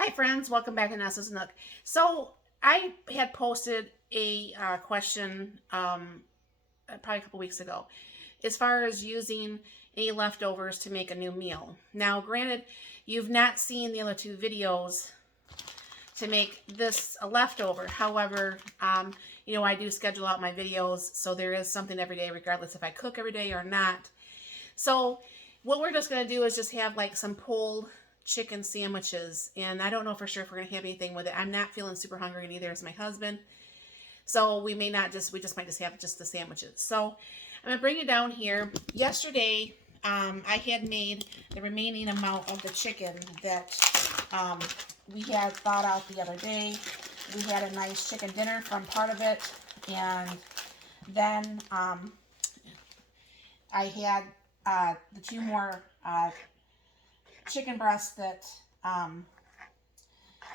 Hi friends, welcome back to Nessa's Nook. So I had posted a question probably a couple weeks ago as far as using any leftovers to make a new meal. Now granted, you've not seen the other two videos to make this a leftover. However, I do schedule out my videos, so there is something every day regardless if I cook every day or not. So what we're just going to do is just have like some pulled chicken sandwiches, and I don't know for sure if we're going to have anything with it. I'm not feeling super hungry, and neither is my husband. So we just might just have just the sandwiches. So I'm going to bring it down here. Yesterday, I had made the remaining amount of the chicken that we had thawed out the other day. We had a nice chicken dinner from part of it, and then I had the two more chicken breasts that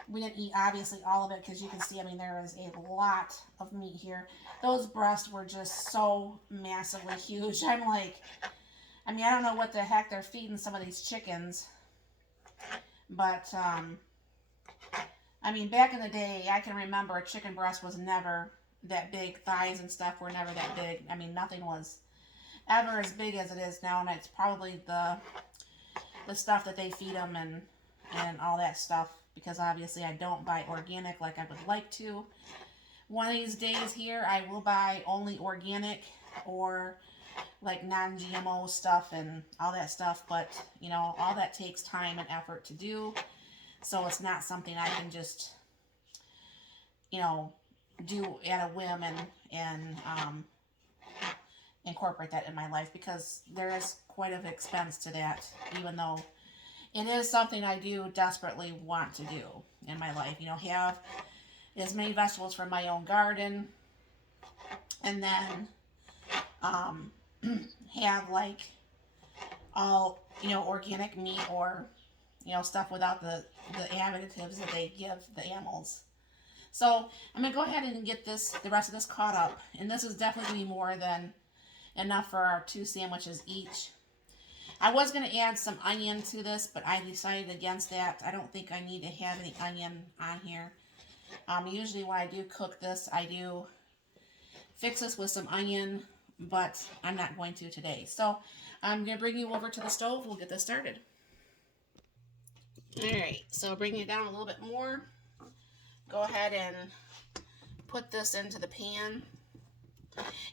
we didn't eat, obviously, all of it, because you can see, I mean, there is a lot of meat here. Those breasts were just so massively huge. I'm like, I mean, I don't know what the heck they're feeding some of these chickens, but, I mean, back in the day, I can remember a chicken breast was never that big. Thighs and stuff were never that big. I mean, nothing was ever as big as it is now, and it's probably the stuff that they feed them and all that stuff, because obviously I don't buy organic like I would like to. One of these days here, I will buy only organic or like non-GMO stuff and all that stuff, but you know, all that takes time and effort to do, so it's not something I can just, you know, do at a whim and incorporate that in my life, because there is quite an expense to that, even though it is something I do desperately want to do in my life. You know, have as many vegetables from my own garden, and then have like all, you know, organic meat, or, you know, stuff without the additives that they give the animals. So I'm going to go ahead and get the rest of this caught up, and this is definitely going to be more than enough for our two sandwiches each. I was going to add some onion to this, but I decided against that. I don't think I need to have any onion on here. Usually when I do cook this, I do fix this with some onion, but I'm not going to today. So I'm going to bring you over to the stove. We'll get this started. Alright, so bringing it down a little bit more. Go ahead and put this into the pan.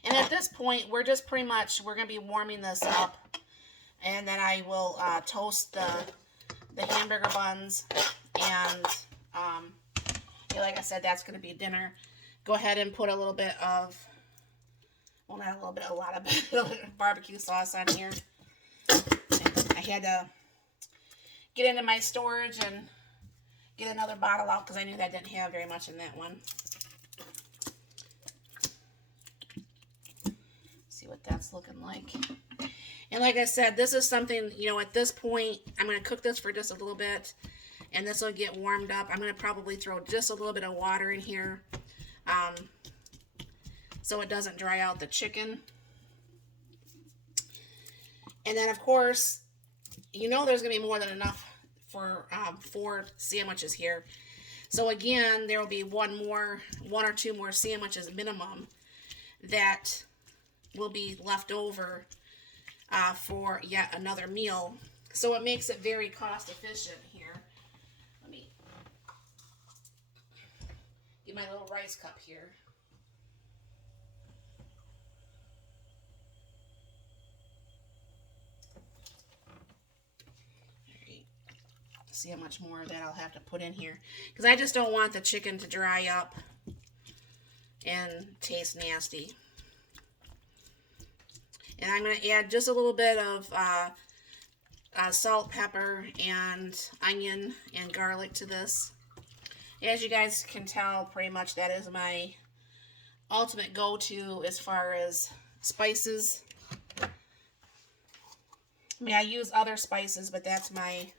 And at this point, we're going to be warming this up. And then I will toast the hamburger buns. And like I said, that's going to be dinner. Go ahead and put a little bit of, well, not a little bit, a lot of barbecue sauce on here. I had to get into my storage and get another bottle out, because I knew that I didn't have very much in that one. See what that's looking like. And like I said, this is something, you know, at this point, I'm going to cook this for just a little bit, and this will get warmed up. I'm going to probably throw just a little bit of water in here, so it doesn't dry out the chicken. And then, of course, you know there's going to be more than enough for 4 sandwiches here. So again, there will be one or two more sandwiches minimum that will be left over for yet another meal. So it makes it very cost efficient here. Let me get my little rice cup here. Alright. See how much more of that I'll have to put in here, because I just don't want the chicken to dry up and taste nasty. And I'm going to add just a little bit of salt, pepper, and onion and garlic to this. As you guys can tell, pretty much that is my ultimate go-to as far as spices. I mean, I use other spices, but that's my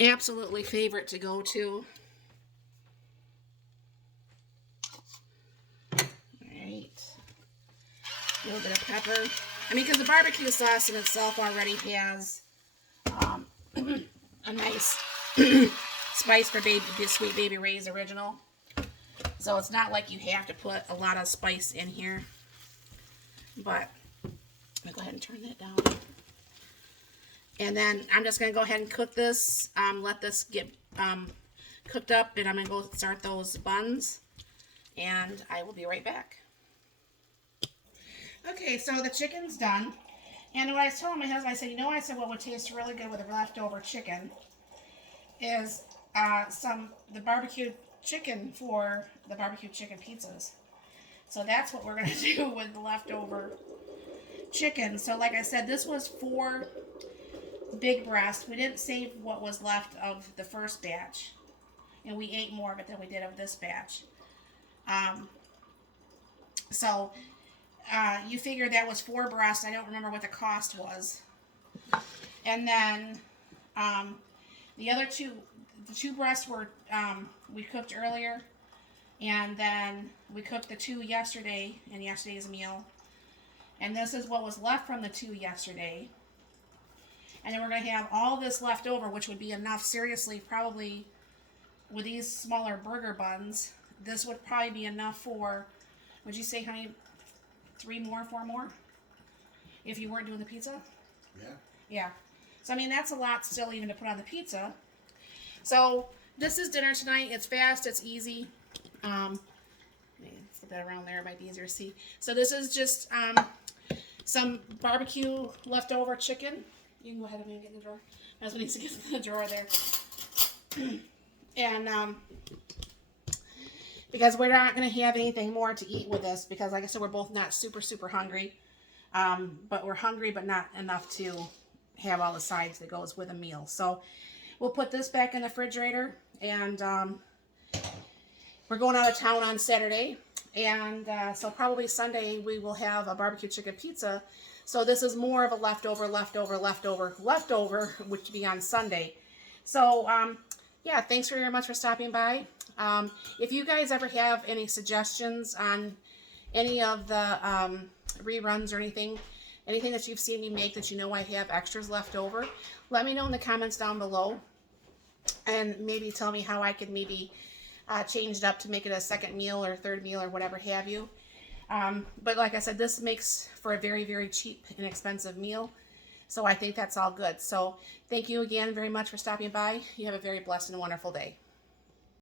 absolutely favorite to go to. Alright. A little bit of pepper. I mean, because the barbecue sauce in itself already has a nice spice for Sweet Baby Ray's original. So it's not like you have to put a lot of spice in here. But I'm going to go ahead and turn that down. And then I'm just going to go ahead and cook this. Let this get cooked up. And I'm going to go start those buns. And I will be right back. Okay, so the chicken's done. And what I was telling my husband, I said what would taste really good with the leftover chicken is the barbecued chicken for the barbecue chicken pizzas. So that's what we're going to do with the leftover chicken. So like I said, this was 4 big breasts. We didn't save what was left of the first batch. And we ate more of it than we did of this batch. You figure that was 4 breasts. I don't remember what the cost was. And then the other 2, the 2 breasts were we cooked earlier, and then we cooked the 2 yesterday in yesterday's meal. And this is what was left from the 2 yesterday. And then we're going to have all this left over, which would be enough, seriously, probably with these smaller burger buns. This would probably be enough for, would you say, honey, 3 more, 4 more? If you weren't doing the pizza? Yeah. Yeah. So, I mean, that's a lot still even to put on the pizza. So, this is dinner tonight. It's fast. It's easy. Let's get that around there. It might be easier to see. So, this is just some barbecue leftover chicken. You can go ahead and get in the drawer. That's what needs to get in the drawer there. And, because we're not going to have anything more to eat with this, because like I said, we're both not super, super hungry. But we're hungry, but not enough to have all the sides that goes with a meal. So we'll put this back in the refrigerator, and we're going out of town on Saturday, and so probably Sunday we will have a barbecue chicken pizza. So this is more of a leftover, which would be on Sunday. So yeah, thanks very much for stopping by. If you guys ever have any suggestions on any of the reruns or anything that you've seen me make that you know I have extras left over, let me know in the comments down below, and maybe tell me how I could maybe change it up to make it a second meal or third meal or whatever have you. But like I said, this makes for a very, very cheap and expensive meal, so I think that's all good. So thank you again very much for stopping by. You have a very blessed and wonderful day.